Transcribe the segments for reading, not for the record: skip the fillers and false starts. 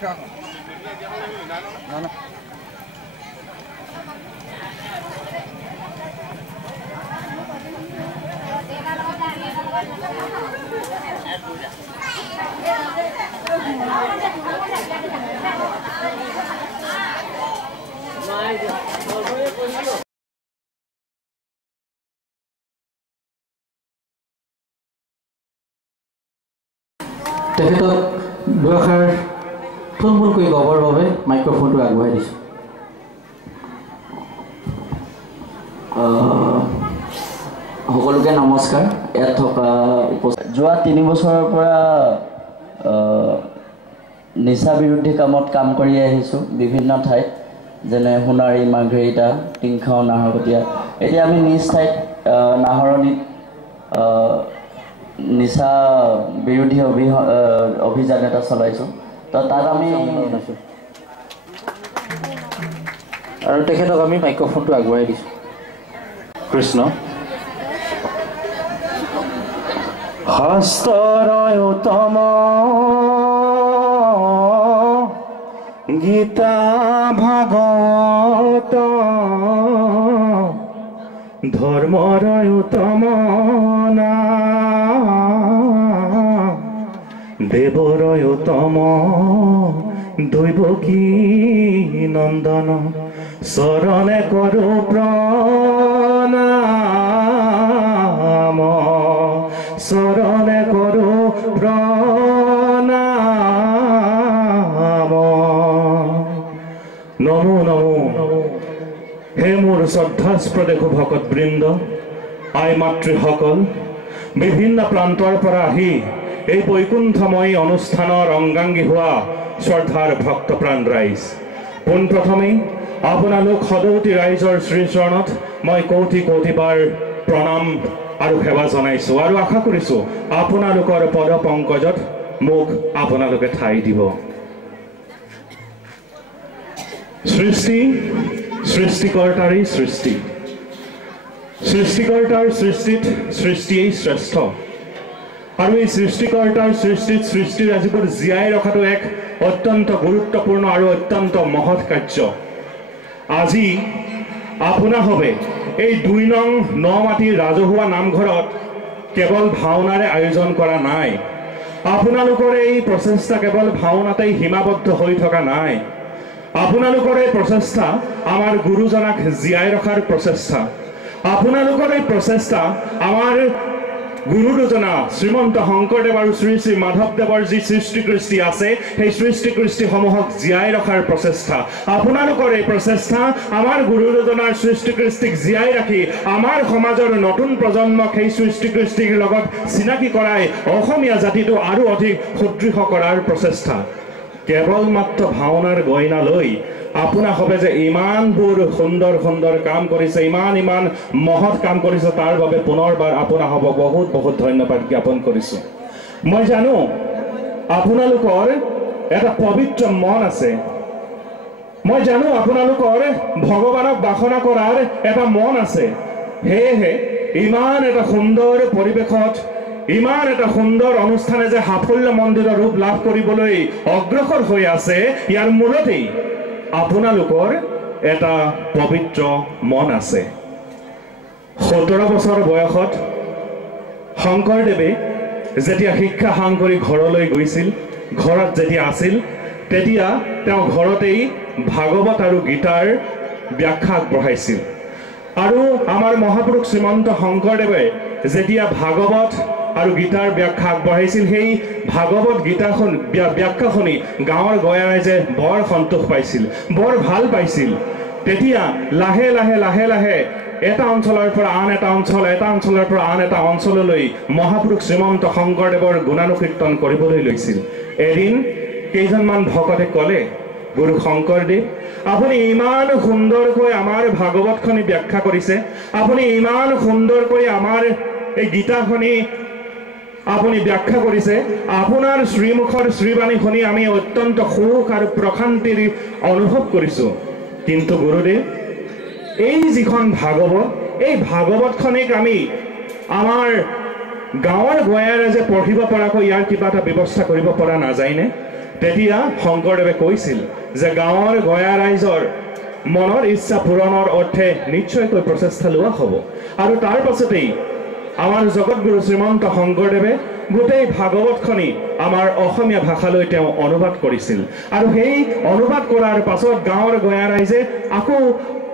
তেখেতক দুআষাৰ থুলমূলকৈ ক'বৰ বাবে মাইক্ৰফোনটো আগবঢ়াই দিছোঁ। সকলোকে নমস্কাৰ। ইয়াত থকা যোৱা 3 বছৰৰ পৰা নিচা বিৰোধী কামত কাম কৰি আহিছোঁ বিভিন্ন ঠাইত, যেনে সোণাৰী, মাৰ্ঘেৰিটা, টিংখাও, নাহৰকটীয়া। এতিয়া আমি নিজ ঠাইত নাহৰণিত নিচা বিৰোধী অভিযান এটা চলাইছোঁ। তো তাত আমি আৰু তেখেতক আমি মাইক্ৰফোনটো আগবঢ়াই দিছোঁ। কৃষ্ণ হস্তৰয় উত্তম গীতা ভাগৱত ধৰ্মৰয় উত্তম দেৱৰয় উত্তম দৈৱকী নন্দন চৰণে কৰো প্ৰণাম চৰণে কৰো প্ৰণাম। নমো নমো। হে মোৰ শ্ৰদ্ধাস্পদেশু ভকতবৃন্দ, আই মাতৃসকল, বিভিন্ন প্ৰান্তৰ পৰা আহি এই বৈকুণ্ঠময়ী অনুষ্ঠানৰ অংগাংগী হোৱা শ্ৰদ্ধাৰ ভক্তপ্ৰাণ ৰাইজ, পোনপ্ৰথমেই আপোনালোক সদৌতি ৰাইজৰ শ্ৰীচৰণত মই কোটি কোটিবাৰ প্ৰণাম আৰু সেৱা জনাইছোঁ আৰু আশা কৰিছোঁ আপোনালোকৰ পদ পংকজত মোক আপোনালোকে ঠাই দিব। সৃষ্টি সৃষ্টিকৰ্তাৰেই সৃষ্টি, সৃষ্টিকৰ্তাৰ সৃষ্টিত সৃষ্টিয়েই শ্ৰেষ্ঠ। আৰু এই সৃষ্টিকৰ্তাৰ সৃষ্টিত সৃষ্টিৰাজিবোৰ জীয়াই ৰখাটো এক অত্যন্ত গুৰুত্বপূৰ্ণ আৰু অত্যন্ত মহৎ কাৰ্য। আজি আপোনাসৱে এই 2 নং নমাটিৰ ৰাজহুৱা নামঘৰত কেৱল ভাওনাৰে আয়োজন কৰা নাই। আপোনালোকৰ এই প্ৰচেষ্টা কেৱল ভাওনাতেই সীমাবদ্ধ হৈ থকা নাই। আপোনালোকৰ এই প্ৰচেষ্টা আমাৰ গুৰুজনাক জীয়াই ৰখাৰ প্ৰচেষ্টা। আপোনালোকৰ এই প্ৰচেষ্টা আমাৰ গুৰু দুজনা শ্ৰীমন্ত শংকৰদেৱ আৰু শ্ৰী শ্ৰী মাধৱদেৱৰ যি সৃষ্টি কৃষ্টি আছে, সেই সৃষ্টি কৃষ্টিসমূহক জীয়াই ৰখাৰ প্ৰচেষ্টা। আপোনালোকৰ এই প্ৰচেষ্টা আমাৰ গুৰু দুজনাৰ সৃষ্টি কৃষ্টিক জীয়াই ৰাখি আমাৰ সমাজৰ নতুন প্ৰজন্মক সেই সৃষ্টি কৃষ্টিৰ লগত চিনাকি কৰাই অসমীয়া জাতিটো আৰু অধিক সুদৃঢ় কৰাৰ প্ৰচেষ্টা। কেৱল মাত্ৰ ভাওনাৰ গইনা লৈ আপোনাসৱে যে ইমানবোৰ সুন্দৰ সুন্দৰ কাম কৰিছে, ইমান মহৎ কাম কৰিছে, তাৰ বাবে পুনৰবাৰ আপোনাসৱক বহুত বহুত ধন্যবাদ জ্ঞাপন কৰিছোঁ। মই জানো আপোনালোকৰ এটা পবিত্ৰ মন আছে। মই জানো আপোনালোকৰ ভগৱানক বাসনা কৰাৰ এটা মন আছে। সেয়েহে ইমান এটা সুন্দৰ পৰিৱেশত, ইমান এটা সুন্দৰ অনুষ্ঠানে যে সাফল্যমণ্ডিত ৰূপ লাভ কৰিবলৈ অগ্ৰসৰ হৈ আছে, ইয়াৰ মূলতেই আপোনালোকৰ এটা পবিত্ৰ মন আছে। 17 বছৰ বয়সত শংকৰদেৱে যেতিয়া শিক্ষা সাং কৰি ঘৰলৈ গৈছিল, ঘৰত যেতিয়া আছিল, তেতিয়া তেওঁ ঘৰতেই ভাগৱত আৰু গীতাৰ ব্যাখ্যা আগবঢ়াইছিল। আৰু আমাৰ মহাপুৰুষ শ্ৰীমন্ত শংকৰদেৱে যেতিয়া ভাগৱত আৰু গীতাৰ ব্যাখ্যা আগবঢ়াইছিল, সেই ভাগৱত গীতাখন ব্যাখ্যা শুনি গাঁৱৰ গঞা ৰাইজে বৰ সন্তোষ পাইছিল, বৰ ভাল পাইছিল। তেতিয়া লাহে লাহে লাহে লাহে এটা অঞ্চলৰ পৰা আন এটা অঞ্চল, এটা অঞ্চলৰ পৰা আন এটা অঞ্চললৈ মহাপুৰুষ শ্ৰীমন্ত শংকৰদেৱৰ গুণানুকীৰ্তন কৰিবলৈ লৈছিল। এদিন কেইজনমান ভকতে ক'লে, গুৰু শংকৰদেৱ, আপুনি ইমান সুন্দৰকৈ আমাৰ ভাগৱতখনি ব্যাখ্যা কৰিছে, আপুনি ইমান সুন্দৰকৈ আমাৰ এই গীতাখনি আপুনি ব্যাখ্যা কৰিছে, আপোনাৰ শ্ৰীমুখৰ শ্ৰীবাণী শুনি আমি অত্যন্ত সুখ আৰু প্ৰশান্তিৰ অনুভৱ কৰিছোঁ। কিন্তু গুৰুদেৱ, এই যিখন ভাগৱত, এই ভাগৱতখনিক আমি আমাৰ গাঁৱৰ গঞা ৰাইজে পঢ়িব পৰাকৈ ইয়াৰ কিবা এটা ব্যৱস্থা কৰিব পৰা নাযায়নে? তেতিয়া শংকৰদেৱে কৈছিল যে গাঁৱৰ গঞা ৰাইজৰ মনৰ ইচ্ছা পূৰণৰ অৰ্থে নিশ্চয়কৈ প্ৰচেষ্টা লোৱা হ'ব। আৰু তাৰ পাছতেই আমাৰ জগতগুৰু শ্ৰীমন্ত শংকৰদেৱে গোটেই ভাগৱতখনি আমাৰ অসমীয়া ভাষালৈ তেওঁ অনুবাদ কৰিছিল। আৰু সেই অনুবাদ কৰাৰ পাছত গাঁৱৰ গঞা ৰাইজে আকৌ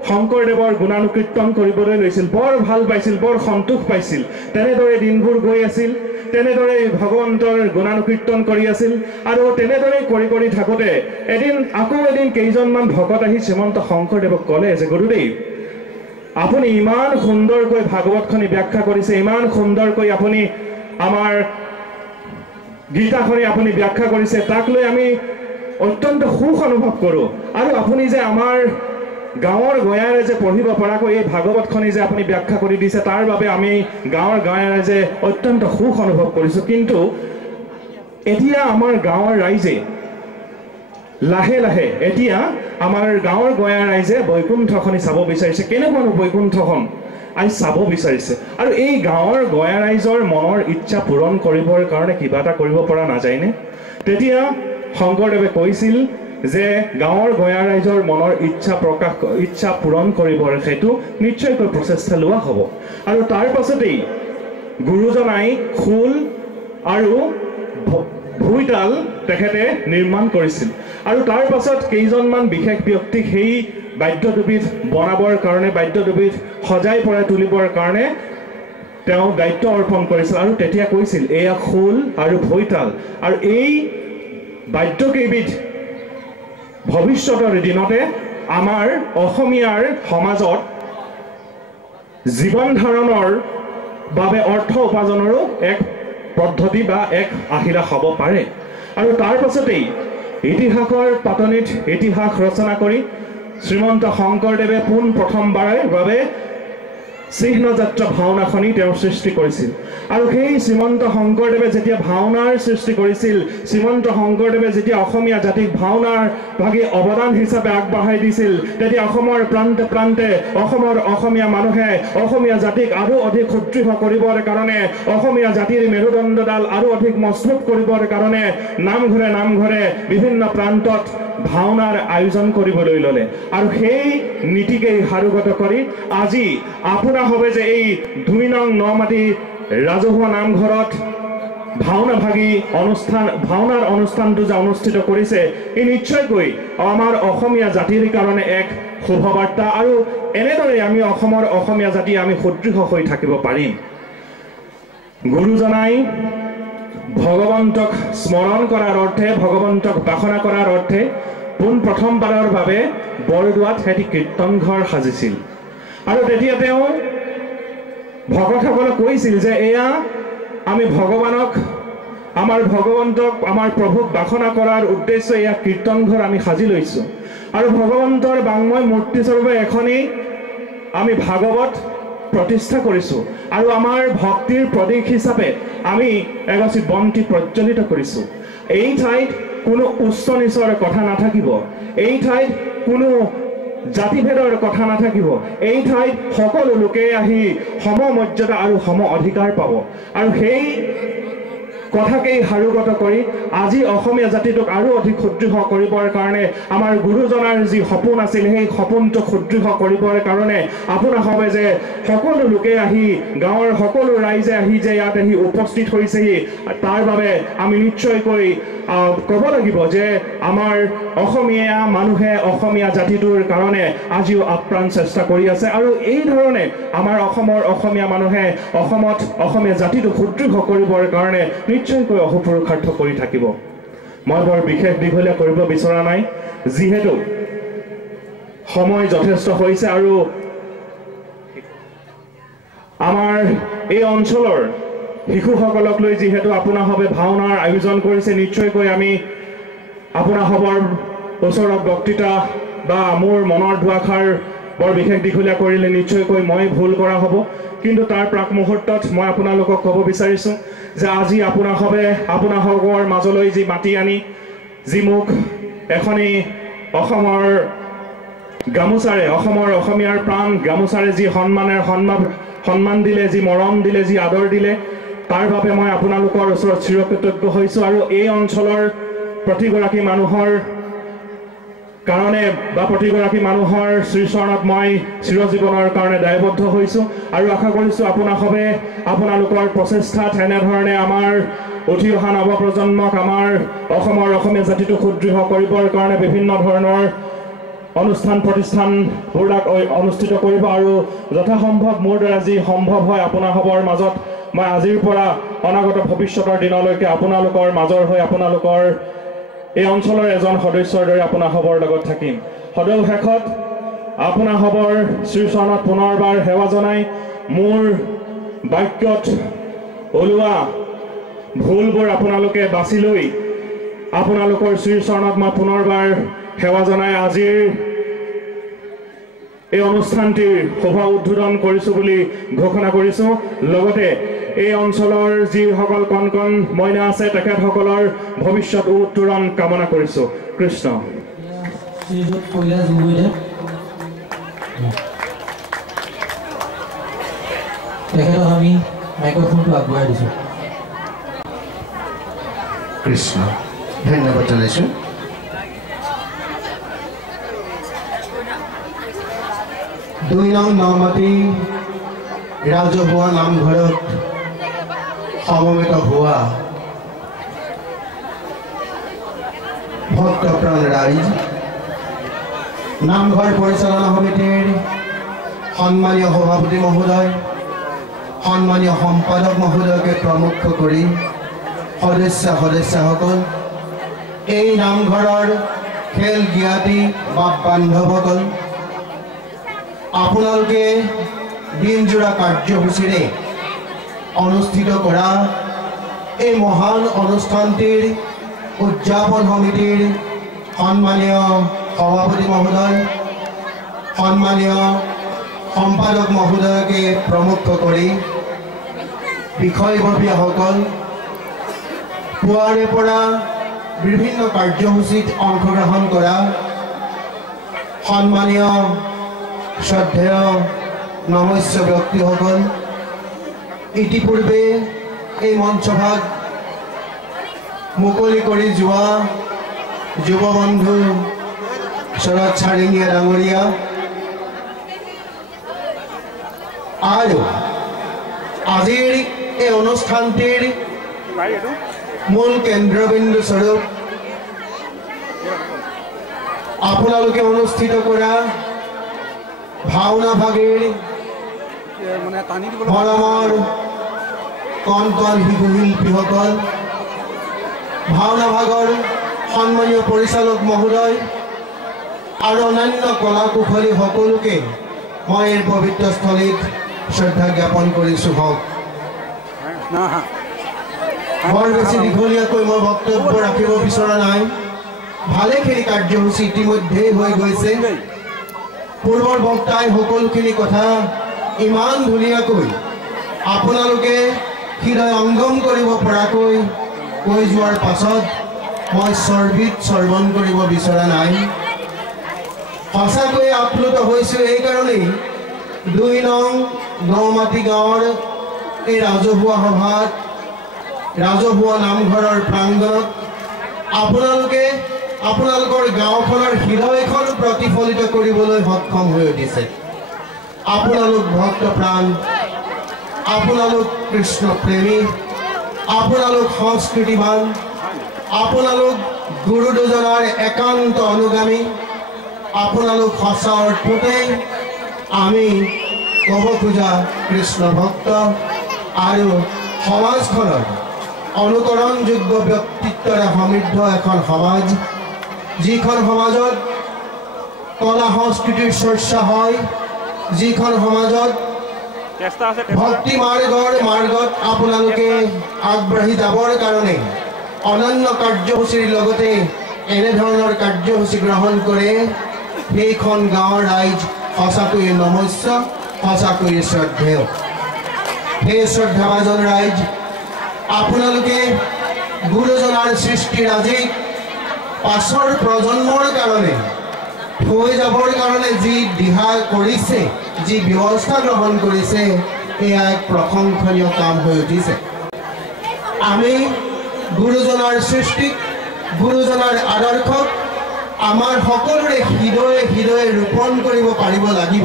শংকৰদেৱৰ গুণানুকীৰ্তন কৰিবলৈ লৈছিল, বৰ ভাল পাইছিল, বৰ সন্তোষ পাইছিল। তেনেদৰে দিনবোৰ গৈ আছিল, তেনেদৰে ভগৱন্তৰ গুণানুকীৰ্তন কৰি আছিল। আৰু তেনেদৰে কৰি থাকোঁতে এদিন কেইজনমান ভকত আহি শ্ৰীমন্ত শংকৰদেৱক ক'লে যে গুৰুদেৱ, আপুনি ইমান সুন্দৰকৈ ভাগৱতখনি ব্যাখ্যা কৰিছে, ইমান সুন্দৰকৈ আপুনি আমাৰ গীতাখনি আপুনি ব্যাখ্যা কৰিছে, তাক লৈ আমি অত্যন্ত সুখ অনুভৱ কৰোঁ। আৰু আপুনি যে আমাৰ গাঁৱৰ গঞা ৰাইজে পঢ়িব পৰাকৈ এই ভাগৱতখনি যে আপুনি ব্যাখ্যা কৰি দিছে, তাৰ বাবে আমি গাঁৱৰ গঞা ৰাইজে অত্যন্ত সুখ অনুভৱ কৰিছোঁ। কিন্তু এতিয়া আমাৰ গাঁৱৰ ৰাইজে লাহে লাহে এতিয়া আমাৰ গাঁৱৰ গঞা ৰাইজে বৈকুণ্ঠখনি চাব বিচাৰিছে। কেনেকুৱানো বৈকুণ্ঠখন আজি চাব বিচাৰিছে। আৰু এই গাঁৱৰ গঞা ৰাইজৰ মনৰ ইচ্ছা পূৰণ কৰিবৰ কাৰণে কিবা এটা কৰিব পৰা নাযায়নে? তেতিয়া শংকৰদেৱে কৈছিল যে গাঁৱৰ গঞা ৰাইজৰ মনৰ ইচ্ছা পূৰণ কৰিবৰ সেইটো নিশ্চয়কৈ প্ৰচেষ্টা লোৱা হ'ব। আৰু তাৰ পাছতেই গুৰুজনাই খোল আৰু ভুইতাল তেখেতে নিৰ্মাণ কৰিছিল। আৰু তাৰ পাছত কেইজনমান বিশেষ ব্যক্তিক সেই বাদ্যদুবিধ বনাবৰ কাৰণে, বাদ্যদুবিধ সজাই পৰাই তুলিবৰ কাৰণে তেওঁ দায়িত্ব অৰ্পণ কৰিছিল। আৰু তেতিয়া কৈছিল এয়া খোল আৰু ভুইতাল, আৰু এই বাদ্যকেইবিধ ভৱিষ্যতৰ দিনতে আমাৰ অসমীয়াৰ সমাজত জীৱন ধাৰণৰ বাবে অৰ্থ উপাৰ্জনৰো এক পদ্ধতি বা এক আহিলা হ'ব পাৰে। আৰু তাৰ পাছতেই ইতিহাসৰ পাতনিত ইতিহাস ৰচনা কৰি শ্ৰীমন্ত শংকৰদেৱে পোন প্ৰথমবাৰৰ বাবে চিহ্নযাত্ৰা ভাওনাখনি তেওঁৰ সৃষ্টি কৰিছিল। আৰু সেই শ্ৰীমন্ত শংকৰদেৱে যেতিয়া ভাওনাৰ সৃষ্টি কৰিছিল, শ্ৰীমন্ত শংকৰদেৱে যেতিয়া অসমীয়া জাতিক ভাওনাৰ ভাগি অৱদান হিচাপে আগবঢ়াই দিছিল, তেতিয়া অসমৰ প্ৰান্তে প্ৰান্তে অসমীয়া মানুহে অসমীয়া জাতিক আৰু অধিক সুদৃঢ় কৰিবৰ কাৰণে, অসমীয়া জাতিৰ মেৰুদণ্ডডাল আৰু অধিক মজবুত কৰিবৰ কাৰণে নামঘৰে নামঘৰে বিভিন্ন প্ৰান্তত ভাওনাৰ আয়োজন কৰিবলৈ ল'লে। আৰু সেই নীতিকেই সাৰোগত কৰি আজি আপোনাৰ হবে যে এই ২ নং নমাটি ৰাজহুৱা নামঘৰত ভাওনাৰ অনুষ্ঠানটো যে অনুষ্ঠিত কৰিছে, ই নিশ্চয়কৈ আমাৰ অসমীয়া জাতিৰ কাৰণে এক শুভবাৰ্তা। আৰু এনেদৰে আমি অসমীয়া জাতি আমি সুদৃঢ় হৈ থাকিব পাৰিম। গুৰুজনাই ভগৱন্তক স্মৰণ কৰাৰ অৰ্থে, ভগৱন্তক উপাসনা কৰাৰ অৰ্থে পোন প্ৰথমবাৰৰ বাবে বৰদোৱাত এটি কীৰ্তন ঘৰ সাজিছিল। আৰু তেতিয়া তেওঁ ভকতসকলক কৈছিল যে এয়া আমি ভগৱানক, আমাৰ ভগৱন্তক, আমাৰ প্ৰভুক উপাসনা কৰাৰ উদ্দেশ্যে এয়া কীৰ্তন ঘৰ আমি সাজি লৈছোঁ। আৰু ভগৱন্তৰ বাংময় মূৰ্তিস্বৰূপে এখনি আমি ভাগৱত প্ৰতিষ্ঠা কৰিছোঁ। আৰু আমাৰ ভক্তিৰ প্ৰতীক হিচাপে আমি এগছি বন্তি প্ৰজ্বলিত কৰিছোঁ। এই ঠাইত কোনো উচ্চ নিচৰ কথা নাথাকিব, এই ঠাইত কোনো জাতিভেদৰ কথা নাথাকিব, এই ঠাইত সকলো লোকে আহি সমমৰ্যাদা আৰু সম অধিকাৰ পাব। আৰু সেই কথাকেই সাৰোগত কৰি আজি অসমীয়া জাতিটোক আৰু অধিক সুদৃঢ় কৰিবৰ কাৰণে আমাৰ গুৰুজনাৰ যি সপোন আছিল, সেই সপোনটো সুদৃঢ় কৰিবৰ কাৰণে আপোনাৰ হবে যে সকলো লোকে আহি, গাঁৱৰ সকলো ৰাইজে আহি যে ইয়াত আহি উপস্থিত হৈছেহি, তাৰ বাবে আমি নিশ্চয়কৈ ক'ব লাগিব যে আমাৰ অসমীয়া মানুহে অসমীয়া জাতিটোৰ কাৰণে আজিও আপ্ৰাণ চেষ্টা কৰি আছে। আৰু এই ধৰণে আমাৰ অসমীয়া মানুহে অসমত অসমীয়া জাতিটো সুদৃঢ় কৰিবৰ কাৰণে নিশ্চয়কৈ অহোপুৰুষাৰ্থ কৰি থাকিব। মই বৰ বিশেষ দীঘলীয়া কৰিব বিচৰা নাই, যিহেতু সময় যথেষ্ট হৈছে। আৰু আমাৰ এই অঞ্চলৰ শিশুসকলক লৈ যিহেতু আপোনাসৱে ভাওনাৰ আয়োজন কৰিছে, নিশ্চয়কৈ আমি আপোনাসৱৰ ওচৰত বক্তৃতা বা মোৰ মনৰ দুআষাৰ বৰ বিশেষ দীঘলীয়া কৰিলে নিশ্চয়কৈ মই ভুল কৰা হ'ব। কিন্তু তাৰ প্ৰাক মুহূৰ্তত মই আপোনালোকক ক'ব বিচাৰিছোঁ যে আজি আপোনাসৱৰ মাজলৈ যি মাতি আনি, যি মোক এখনি অসমৰ গামোচাৰে, অসমীয়াৰ প্ৰাণ গামোচাৰে যি সন্মান দিলে, যি মৰম দিলে, যি আদৰ দিলে, তাৰ বাবে মই আপোনালোকৰ ওচৰত চিৰকৃতজ্ঞ হৈছোঁ। আৰু এই অঞ্চলৰ প্ৰতিগৰাকী মানুহৰ কাৰণে বা প্ৰতিগৰাকী মানুহৰ শ্ৰীচৰণত মই চিৰজীৱনৰ কাৰণে দায়বদ্ধ হৈছোঁ আৰু আশা কৰিছোঁ আপোনালোকৰ প্ৰচেষ্টাত এনেধৰণে আমাৰ উঠি অহা নৱপ্ৰজন্মক আমাৰ অসমীয়া জাতিটোক সুদৃঢ় কৰিবৰ কাৰণে বিভিন্ন ধৰণৰ অনুষ্ঠান প্ৰতিষ্ঠানবোৰ অনুষ্ঠিত কৰিব আৰু যথাসম্ভৱ মোৰ দ্বাৰা যি সম্ভৱ হয় আপোনালোকৰ মাজত মই আজিৰ পৰা অনাগত ভৱিষ্যতৰ দিনলৈকে আপোনালোকৰ মাজৰ হৈ আপোনালোকৰ এই অঞ্চলৰ এজন সদস্যৰ দৰে আপোনালোকৰ লগত থাকিম সদৌ শেষত আপোনালোকৰ শ্ৰীচৰণত পুনৰবাৰ সেৱা জনাই মোৰ বাক্যত ওলোৱা ভুলবোৰ আপোনালোকে বাছি লৈ আপোনালোকৰ শ্ৰীচৰণত মই পুনৰবাৰ সেৱা জনাই আজিৰ এই অনুষ্ঠানটিৰ শোভা উদ্বোধন কৰিছোঁ বুলি ঘোষণা কৰিছোঁ লগতে এই অঞ্চলৰ যিসকল কণ মইনা আছে তেখেতসকলৰ ভৱিষ্যত উত্তৰণ কামনা কৰিছোঁ কৃষ্ণ আমি মাইক্ৰফোনটো আগবঢ়াই দিছোঁ কৃষ্ণ ধন্যবাদ জনাইছোঁ দুই নং নমাটি ৰাজহুৱা নামঘৰত সমবেত হোৱা ভক্তপ্ৰাণ ৰাইজ নামঘৰ পৰিচালনা সমিতিৰ সন্মানীয় সভাপতি মহোদয় সন্মানীয় সম্পাদক মহোদয়কে প্ৰমুখ কৰি সদস্যসকল এই নামঘৰৰ খেল জ্ঞাতি বা বান্ধৱসকল আপোনালোকে দিনজোৰা কাৰ্যসূচীৰে অনুষ্ঠিত কৰা এই মহান অনুষ্ঠানটিৰ উদযাপন সমিতিৰ সন্মানীয় সভাপতি মহোদয় সন্মানীয় সম্পাদক মহোদয়কে প্ৰমুখ কৰি বিষয়ববীয়াসকল পুৱাৰে পৰা বিভিন্ন কাৰ্যসূচীত অংশগ্ৰহণ কৰা সন্মানীয় শ্ৰদ্ধেয় নমস্য ব্যক্তিসকল ইতিপূৰ্বে এই মঞ্চভাগ মুকলি কৰি যোৱা যুৱবন্ধু শৰৎ চাৰিঙীয়া ডাঙৰীয়া আৰু আজিৰ এই অনুষ্ঠানটিৰ মূল কেন্দ্ৰবিন্দু স্বৰূপ আপোনালোকে অনুষ্ঠিত কৰা ভাওনা ভাগেৰ মৰমৰ কণ শিশু শিল্পীসকল ভাওনা ভাগৰ সন্মানীয় পৰিচালক মহোদয় আৰু অন্যান্য কলা কুশলী সকলোকে মই এই পবিত্ৰ স্থলীত শ্ৰদ্ধা জ্ঞাপন কৰিছোঁ হওক বৰ বেছি দীঘলীয়াকৈ মই বক্তব্য ৰাখিব বিচৰা নাই ভালেখিনি কাৰ্যসূচী ইতিমধ্যেই হৈ গৈছে পূৰ্বৰ বক্তাই সকলোখিনি কথা ইমান ধুনীয়াকৈ আপোনালোকে হৃদয় অংগম কৰিব পৰাকৈ কৈ যোৱাৰ পাছত মই শ্ৰৱণ কৰিব বিচৰা নাই সঁচাকৈ আপ্লুত হৈছোঁ এইকাৰণেই 2 নং নমাটি গাঁৱৰ এই ৰাজহুৱা সভাত ৰাজহুৱা নামঘৰৰ প্ৰাংগণত আপোনালোকৰ গাঁওখনৰ হৃদয়খন প্ৰতিফলিত কৰিবলৈ সক্ষম হৈ উঠিছে আপোনালোক ভক্তপ্ৰাণ আপোনালোক কৃষ্ণ প্ৰেমী আপোনালোক সংস্কৃতিবান আপোনালোক গুৰু দুজনাৰ একান্ত অনুগামী আপোনালোক সঁচা অৰ্থতেই আমি ক'ব খোজা কৃষ্ণ ভক্ত আৰু সমাজখনৰ অনুকৰণযোগ্য ব্যক্তিত্বৰে সমৃদ্ধ এখন সমাজ যিখন সমাজত কলা সংস্কৃতিৰ চৰ্চা হয় যিখন সমাজত ভক্তি মাৰ্গত আপোনালোকে আগবাঢ়ি যাবৰ কাৰণে অনন্য কাৰ্যসূচীৰ লগতে এনেধৰণৰ কাৰ্যসূচী গ্ৰহণ কৰে সেইখন গাঁৱৰ ৰাইজ সঁচাকৈয়ে নমস্য সঁচাকৈয়ে শ্ৰদ্ধেয় সেই শ্ৰদ্ধাভাজন ৰাইজ আপোনালোকে গুৰুজনাৰ সৃষ্টিৰাজিক পাছৰ প্ৰজন্মৰ কাৰণে থৈ যাবৰ কাৰণে যি দিহা কৰিছে যি ব্যৱস্থা গ্ৰহণ কৰিছে এয়া এক প্ৰশংসনীয় কাম হৈ উঠিছে আমি গুৰুজনাৰ সৃষ্টিক গুৰুজনাৰ আদৰ্শক আমাৰ সকলোৰে হৃদয়ে হৃদয়ে ৰোপণ কৰিব পাৰিব লাগিব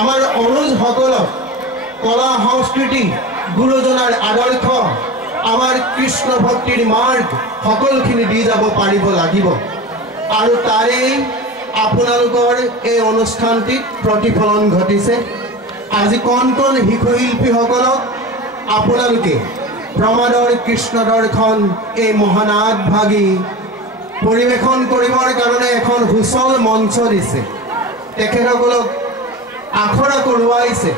আমাৰ অনুজসকলক কলা সংস্কৃতি গুৰুজনাৰ আদৰ্শ আমাৰ কৃষ্ণ ভক্তিৰ মাৰ্গ সকলোখিনি দি যাব পাৰিব লাগিব আৰু তাৰেই আপোনালোকৰ এই অনুষ্ঠানটিত প্ৰতিফলন ঘটিছে আজি কণ কণ শিশু শিল্পীসকলক আপোনালোকে প্ৰমাদৰ কৃষ্ণ দৰ্শন এই মহানাদ ভাগী পৰিৱেশন কৰিবৰ কাৰণে এখন সুচল মঞ্চ দিছে তেখেতসকলক আখৰা কৰোৱাইছে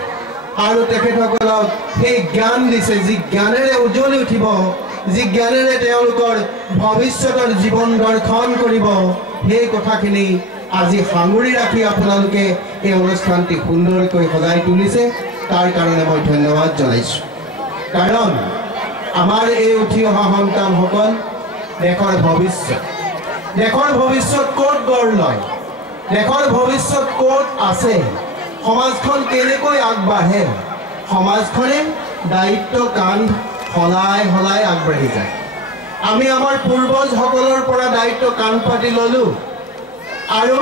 আৰু তেখেতসকলক সেই জ্ঞান দিছে যি জ্ঞানেৰে উজ্জ্বলি উঠিব যি জ্ঞানেৰে তেওঁলোকৰ ভৱিষ্যতৰ জীৱন দৰ্শন কৰিব সেই কথাখিনি আজি সাঙুৰি ৰাখি আপোনালোকে এই অনুষ্ঠানটি সুন্দৰকৈ সজাই তুলিছে তাৰ কাৰণে মই ধন্যবাদ জনাইছোঁ কাৰণ আমাৰ এই উঠি অহা সন্তানসকল দেশৰ ভৱিষ্যত ক'ত গঢ় লয় দেশৰ ভৱিষ্যত ক'ত আছে সমাজখন কেনেকৈ আগবাঢ়ে সমাজখনে দায়িত্ব কান্ধ সলাই সলাই আগবাঢ়ি যায় আমি আমাৰ পূৰ্বজসকলৰ পৰা দায়িত্ব কান্ধ পাতি ল'লোঁ আৰু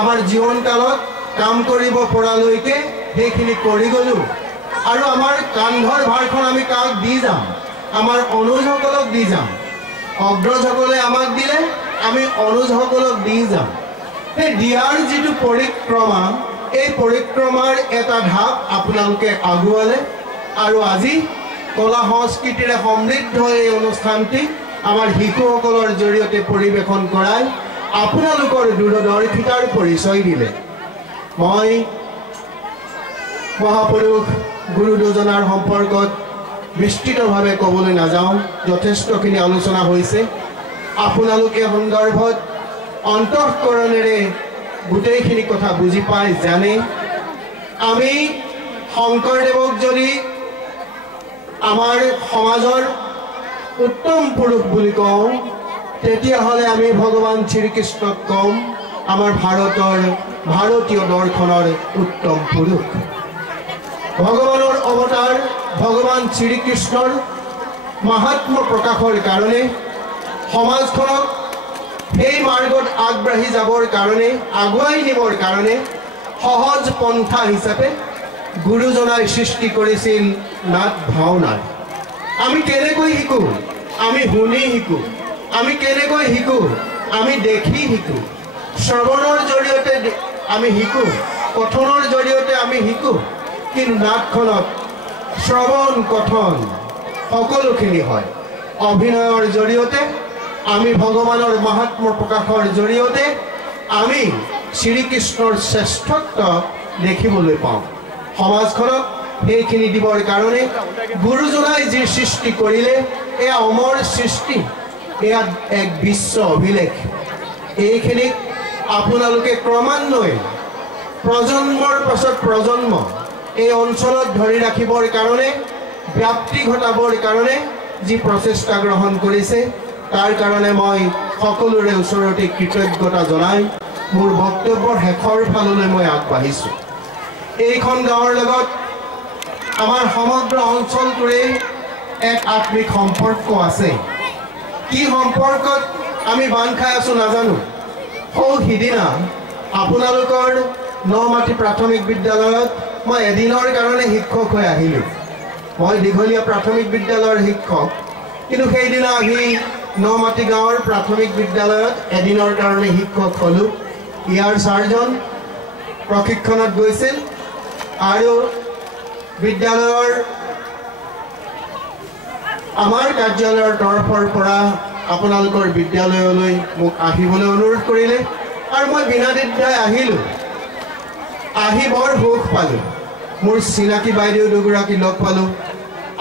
আমাৰ জীৱনকালত কাম কৰিব পৰালৈকে সেইখিনি কৰি গ'লোঁ আৰু আমাৰ কান্ধৰ ভাৰখন আমি কাক দি যাম আমাৰ অনুজসকলক দি যাম অগ্ৰজসকলে আমাক দিলে আমি অনুজসকলক দি যাম সেই দিয়াৰ যিটো পৰিক্ৰমা এই পৰিক্ৰমাৰ এটা ঢাপ আপোনালোকে আগুৱালে আৰু আজি কলা সংস্কৃতিৰে সমৃদ্ধ এই অনুষ্ঠানটি আমাৰ শিশুসকলৰ জৰিয়তে পৰিৱেশন কৰাই আপোনালোকৰ দূৰদৰ্শিতাৰ পৰিচয় দিলে মই মহাপুৰুষ গুৰু দুজনাৰ সম্পৰ্কত বিস্তৃতভাৱে ক'বলৈ নাযাওঁ যথেষ্টখিনি আলোচনা হৈছে আপোনালোকে সন্দৰ্ভত অন্তঃকৰণেৰে গোটেইখিনি কথা বুজি পাই জানে আমি শংকৰদেৱক যদি আমাৰ সমাজৰ উত্তম পুৰুষ বুলি কওঁ তেতিয়াহ'লে আমি ভগৱান শ্ৰীকৃষ্ণক কম আমাৰ ভাৰতীয় দৰ্শনৰ উত্তম পুৰুষ ভগৱানৰ অৱতাৰ ভগৱান শ্ৰীকৃষ্ণৰ মাহাত্ম্য প্ৰকাশৰ কাৰণে সমাজখনক সেই মাৰ্গত আগবাঢ়ি যাবৰ কাৰণে আগুৱাই নিবৰ কাৰণে সহজ পন্থা হিচাপে গুৰুজনাই সৃষ্টি কৰিছিল নাট ভাওনাৰ আমি কেনেকৈ শিকোঁ আমি শুনি শিকোঁ আমি কেনেকৈ শিকোঁ আমি দেখি শিকোঁ শ্ৰৱণৰ জৰিয়তে আমি শিকোঁ কথনৰ জৰিয়তে আমি শিকোঁ কিন্তু নাটখনত শ্ৰৱণ কথন সকলোখিনি হয় অভিনয়ৰ জৰিয়তে আমি ভগৱানৰ মাহাত্ম্য প্ৰকাশৰ জৰিয়তে আমি শ্ৰীকৃষ্ণৰ শ্ৰেষ্ঠত্ব দেখিবলৈ পাওঁ সমাজখনক সেইখিনি দিবৰ কাৰণে গুৰুজনাই যি সৃষ্টি কৰিলে এয়া অমৰ সৃষ্টি এয়া এক বিশ্ব অভিলেখ এইখিনিক আপোনালোকে ক্ৰমান্বয়ে প্ৰজন্মৰ পাছত প্ৰজন্ম এই অঞ্চলত ধৰি ৰাখিবৰ কাৰণে ব্যাপ্তি ঘটাবৰ কাৰণে যি প্ৰচেষ্টা গ্ৰহণ কৰিছে তাৰ কাৰণে মই সকলোৰে ওচৰতে কৃতজ্ঞতা জনাই মোৰ বক্তব্যৰ শেষৰ ফাললৈ মই আগবাঢ়িছোঁ এইখন গাঁৱৰ লগত আমাৰ সমগ্ৰ অঞ্চলটোৰে এক আত্মিক সম্পৰ্ক আছে কি সম্পৰ্কত আমি বান্ধ খাই আছোঁ নাজানো সিদিনা আপোনালোকৰ নমাটি প্ৰাথমিক বিদ্যালয়ত মই এদিনৰ কাৰণে শিক্ষক হৈ আহিলোঁ মই দীঘলীয়া প্ৰাথমিক বিদ্যালয়ৰ শিক্ষক কিন্তু সেইদিনা আহি নমাটি গাঁৱৰ প্ৰাথমিক বিদ্যালয়ত এদিনৰ কাৰণে শিক্ষক হ'লোঁ ইয়াৰ ছাৰজন প্ৰশিক্ষণত গৈছিল আৰু বিদ্যালয়ৰ আমাৰ কাৰ্যালয়ৰ তৰফৰ পৰা আপোনালোকৰ বিদ্যালয়লৈ মোক আহিবলৈ অনুৰোধ কৰিলে আৰু মই বিনা দ্বিধাই আহিলোঁ আহি বৰ সুখ পালোঁ মোৰ চিনাকি বাইদেউ দুগৰাকী লগ পালোঁ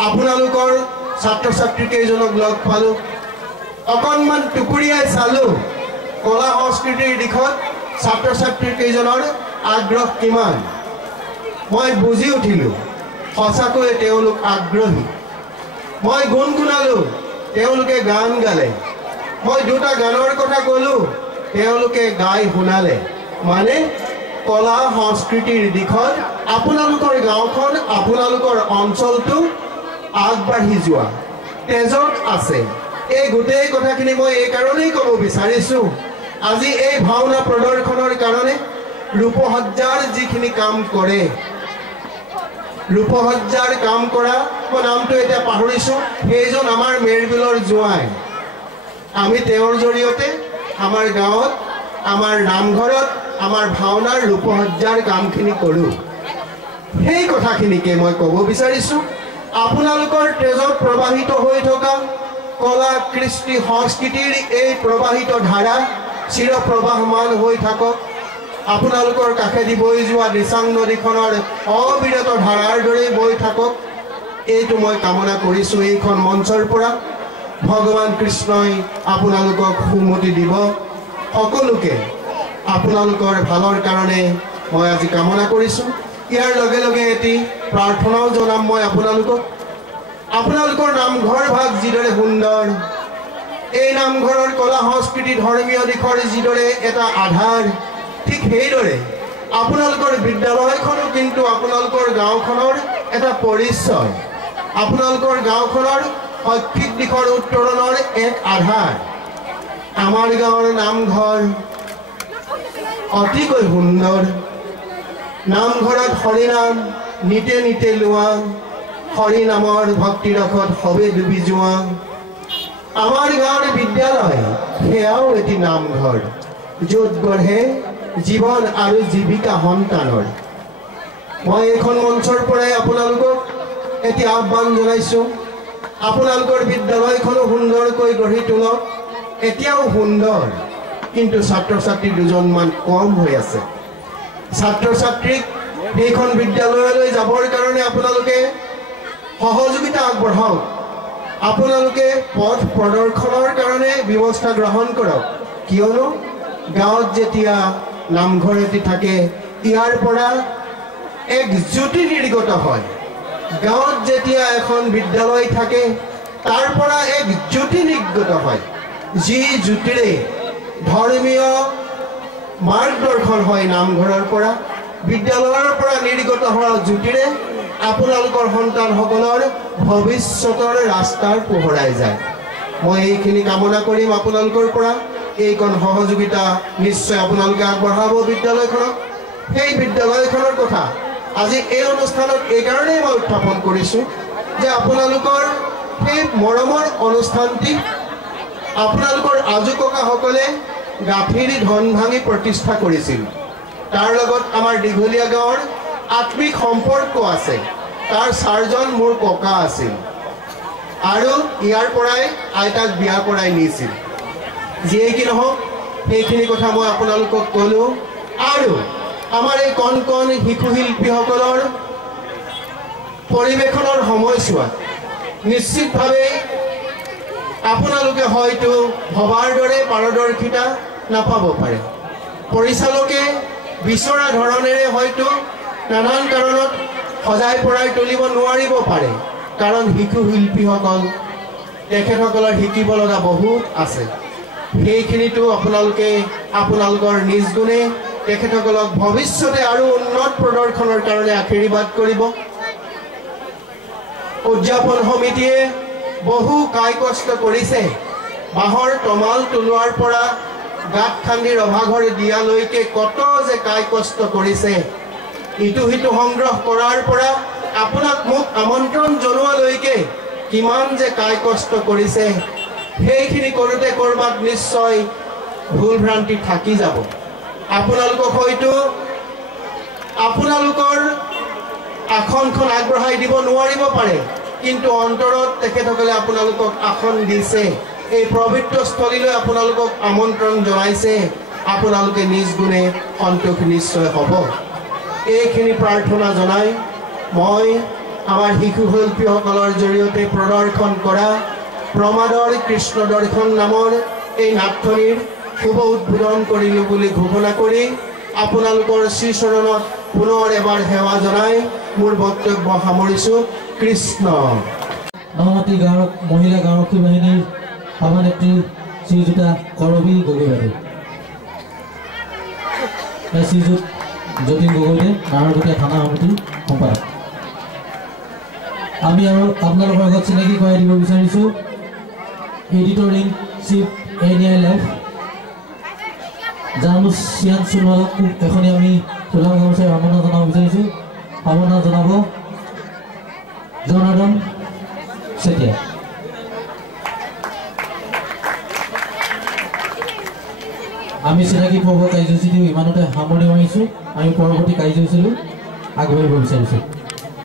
আপোনালোকৰ ছাত্ৰ ছাত্ৰীকেইজনক লগ পালোঁ অকণমান টুকুৰিয়াই চালোঁ কলা সংস্কৃতিৰ দিশত ছাত্ৰ ছাত্ৰীকেইজনৰ আগ্ৰহ কিমান মই বুজি উঠিলোঁ সঁচাকৈয়ে তেওঁলোক আগ্ৰহী মই গুণগুণালোঁ তেওঁলোকে গান গালে মই দুটা গানৰ কথা ক'লোঁ তেওঁলোকে গাই শুনালে মানে কলা সংস্কৃতিৰ দিশত আপোনালোকৰ গাঁওখন আপোনালোকৰ অঞ্চলটো আগবাঢ়ি যোৱা তেজত আছে এই গোটেই কথাখিনি মই এই কাৰণেই ক'ব বিচাৰিছোঁ আজি এই ভাওনা প্ৰদৰ্শনৰ কাৰণে ৰূপসজ্জাৰ যিখিনি কাম কৰে ৰূপসজ্জাৰ কাম কৰা মই নামটো এতিয়া পাহৰিছোঁ সেইজন আমাৰ মেৰবিলৰ জোঁৱাই আমি তেওঁৰ জৰিয়তে আমাৰ গাঁৱত আমাৰ নামঘৰত আমাৰ ভাওনাৰ ৰূপসজ্জাৰ কামখিনি কৰোঁ সেই কথাখিনিকে মই ক'ব বিচাৰিছোঁ আপোনালোকৰ তেজত প্ৰবাহিত হৈ থকা কলা কৃষ্টি সংস্কৃতিৰ এই প্ৰবাহিত ধাৰা চিৰপ্ৰবাহমান হৈ থাকক আপোনালোকৰ কাষেদি বৈ যোৱা দিচাং নদীখনৰ অবিৰত ধাৰাৰ দৰে বৈ থাকক এইটো মই কামনা কৰিছোঁ এইখন মঞ্চৰ পৰা ভগৱান কৃষ্ণই আপোনালোকক সুমতি দিব সকলোকে আপোনালোকৰ ভালৰ কাৰণে মই আজি কামনা কৰিছোঁ ইয়াৰ লগে লগে এটি প্ৰাৰ্থনাও জনাম মই আপোনালোকৰ নামঘৰ ভাগ যিদৰে সুন্দৰ এই নামঘৰৰ কলা সংস্কৃতি ধৰ্মীয় দিশৰ যিদৰে এটা আধাৰ ঠিক সেইদৰে আপোনালোকৰ বিদ্যালয়খনো কিন্তু আপোনালোকৰ গাঁওখনৰ এটা পৰিচয় আপোনালোকৰ গাঁওখনৰ শৈক্ষিক দিশৰ উত্তৰণৰ এক আধাৰ আমাৰ গাঁৱৰ নামঘৰ অতিকৈ সুন্দৰ নামঘৰত হৰিনাম নিতে নিতে লোৱা হৰি নামৰ ভক্তিৰসত সবে ডুবি যোৱা আমাৰ গাঁৱৰ বিদ্যালয় সেয়াও এটি নামঘৰ য'ত গঢ়ে জীৱন আৰু জীৱিকা সন্তানৰ মই এইখন মঞ্চৰ পৰাই আপোনালোকক এটি আহ্বান জনাইছোঁ আপোনালোকৰ বিদ্যালয়খনো সুন্দৰকৈ গঢ়ি তোলক এতিয়াও সুন্দৰ কিন্তু ছাত্ৰ ছাত্ৰী দুজনমান কম হৈ আছে ছাত্ৰ ছাত্ৰীক এইখন বিদ্যালয়লৈ যাবৰ কাৰণে আপোনালোকে সহযোগিতা আগবঢ়াওক আপোনালোকে পথ প্ৰদৰ্শনৰ কাৰণে ব্যৱস্থা গ্ৰহণ কৰক কিয়নো গাঁৱত যেতিয়া নামঘৰ এটি থাকে ইয়াৰ পৰা এক জ্যোতি নিৰ্গত হয় গাঁৱত যেতিয়া এখন বিদ্যালয় থাকে তাৰ পৰা এক জ্যোতি নিৰ্গত হয় যি জ্যোতিৰে ধৰ্মীয় মাৰ্গদৰ্শন হয় নামঘৰৰ পৰা বিদ্যালয়ৰ পৰা নিৰ্গত হোৱা জ্যোতিৰে আপোনালোকৰ সন্তানসকলৰ ভৱিষ্যতৰ ৰাস্তাৰ পোহৰাই যায় মই এইখিনি কামনা কৰিম আপোনালোকৰ পৰা এইকণ সহযোগিতা নিশ্চয় আপোনালোকে আগবঢ়াব বিদ্যালয়খনক সেই বিদ্যালয়খনৰ কথা আজি এই অনুষ্ঠানত এইকাৰণেই মই উত্থাপন কৰিছোঁ যে আপোনালোকৰ সেই মৰমৰ অনুষ্ঠানটি আপোনালোকৰ আজু ককাসকলে গাঁঠিৰি ধন ভাঙি প্ৰতিষ্ঠা কৰিছিল তাৰ লগত আমাৰ দীঘলীয়া গাঁৱৰ আত্মিক সম্পৰ্ক আছে তাৰ চাৰজন মোৰ ককা আছিল আৰু ইয়াৰ পৰাই আইতাক বিয়া কৰাই নিছিল যিয়ে কি নহওক সেইখিনি কথা মই আপোনালোকক ক'লোঁ আৰু আমাৰ এই কণ কণ শিশু শিল্পীসকলৰ পৰিৱেশনৰ সময়ছোৱাত নিশ্চিতভাৱে আপোনালোকে হয়তো ভবাৰ দৰে পাৰদৰ্শিতা নাপাব পাৰে পৰিচালকে বিচৰা ধৰণেৰে হয়তো নানান কাৰণত সজাই পৰাই তুলিব নোৱাৰিব পাৰে কাৰণ শিশু শিল্পীসকল তেখেতসকলৰ শিকিব লগা বহুত আছে সেইখিনিতো আপোনালোকে আপোনালোকৰ নিজ গুণে তেখেতসকলক ভৱিষ্যতে আৰু উন্নত প্ৰদৰ্শনৰ কাৰণে আশীৰ্বাদ কৰিব উদযাপন সমিতিয়ে বহু কায় কষ্ট কৰিছে বাঁহৰ তমাল তোলোৱাৰ পৰা গাঁত খান্দি ৰভাঘৰ দিয়ালৈকে কত যে কায় কষ্ট কৰিছে ইটো সিটো সংগ্ৰহ কৰাৰ পৰা আপোনাক মোক আমন্ত্ৰণ জনোৱালৈকে কিমান যে কায় কষ্ট কৰিছে সেইখিনি কৰোঁতে কৰবাত নিশ্চয় ভুল ভ্ৰান্তি থাকি যাব আপোনালোকক হয়তো আপোনালোকৰ আসনখন আগবঢ়াই দিব নোৱাৰিব পাৰে কিন্তু অন্তৰত তেখেতসকলে আপোনালোকক আসন দিছে এই পবিত্ৰ স্থলীলৈ আপোনালোকক আমন্ত্ৰণ জনাইছে আপোনালোকে নিজ গুণে সন্তোষ নিশ্চয় হ'ব এইখিনি প্ৰাৰ্থনা জনাই মই আমাৰ শিশু শিল্পীসকলৰ জৰিয়তে প্ৰদৰ্শন কৰা প্ৰমাদৰ কৃষ্ণ দৰ্শন নামৰ এই নাটখনিৰ শুভ উদ্বোধন কৰিলোঁ বুলি ঘোষণা কৰি আপোনালোকৰ শ্ৰীচৰণত পুনৰ এবাৰ সেৱা জনাই মোৰ বক্তব্য সামৰিছোঁ কৃষ্ণ নমাটি গাঁৱৰ মহিলা গাঁওৰক্ষী বাহিনীৰ সভানেত্ৰী শ্ৰীযুতা কৰবী গগৈবাদী শ্ৰীযুত যতীন গগৈদে নাহৰকটীয়া থানা সমিতিৰ সম্পাদক আমি আৰু আপোনালোকৰ আগত চিনাকি কৰাই দিব বিচাৰিছোঁ এডিটৰিং চিফ NILF জানো চিয়ান সোণোৱালক এখনি আমি ফুলাম গামোচাৰে সম্বৰ্ধনা জনাব বিচাৰিছোঁ সম্বৰ্ধনা জনাব জনাৰ্দন চেতিয়া আমি চিনাকি পৰ্ব কাৰ্যসূচীটো ইমানতে সামৰণি মাৰিছোঁ আমি পৰৱৰ্তী কাৰ্যসূচীলৈ আগবাঢ়িব বিচাৰিছোঁ